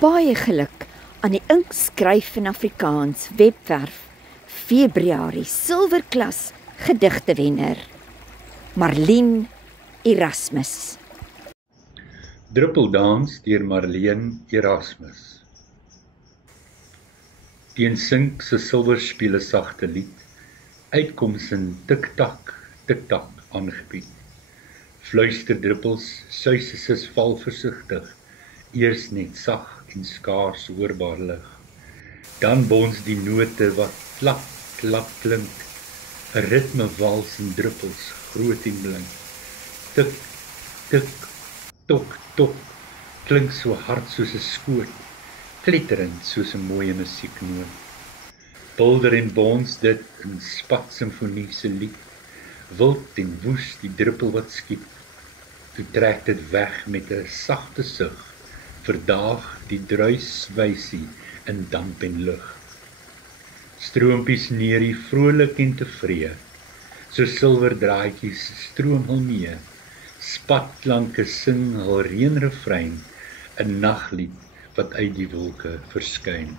Baie geluk aan die Inkskryf in Afrikaans webwerf Februarie Silverklas gedigtewenner Marlien Erasmus. Druppeldans deur Marlien Erasmus. Teen sink se silverspiele sagte lied, uitkoms in tik-tak aangebied. Fluisterdruppels, suises val versigtig, eers net sag en skaars hoorbaar lig. Dan bons die note wat klap, klap klink, 'n ritme wals en druppels, groot en blink. Tik, tik, tok, tok, klink so hard soos 'n skoot, kletterend soos 'n mooie musieknoot. Bulder en bons dit in spat simfonie se lied, wild en woes die druppel wat skiet. Toe trek dit weg met 'n sagte sug, verdaag die druiswysie in damp en lug. Stroompies neerie vrolik en tevree, so silverdraadjies stroom hul mee. Spatklanke sing hul reënrefrein, 'n naglied wat uit die wolke verskyn.